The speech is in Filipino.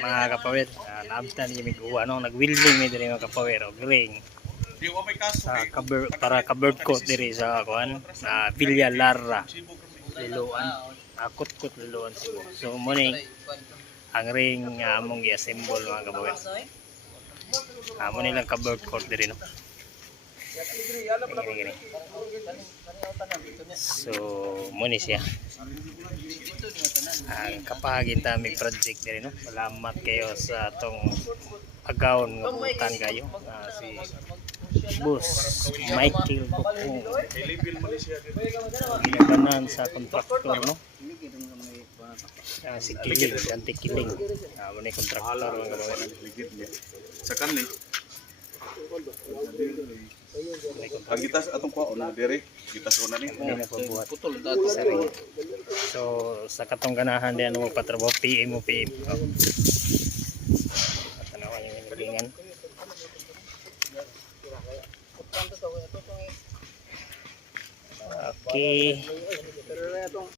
mga kapawid. Naabtan niya may guwa no, nag-welding may diri mga kapawid o ring sa cover para covered coat diri sa kuan sa Villa Lara Liloan. Akot-kot Liloan siguro. So morning ang ring among i-assemble mga kapawid. Amo nilang covered coat diri no. Gini. So muni siya. Ang kapagin tamig project diri no. Salamat kayo sa atong agawon nga butan kayo. Si Boss Michael Bukong. Ginabanan sa kontraktor no. Si Kiling, Dante Kiling. Muna yung kontraktor mga kapawid. Sa kanli. Ang gitas atong kwaon na dire, gitas ko na ni. Putol dati sa ring. So sa katong ganahan diyan mo patrabaho PM mo PM. Tanawan yung ringan. Okay.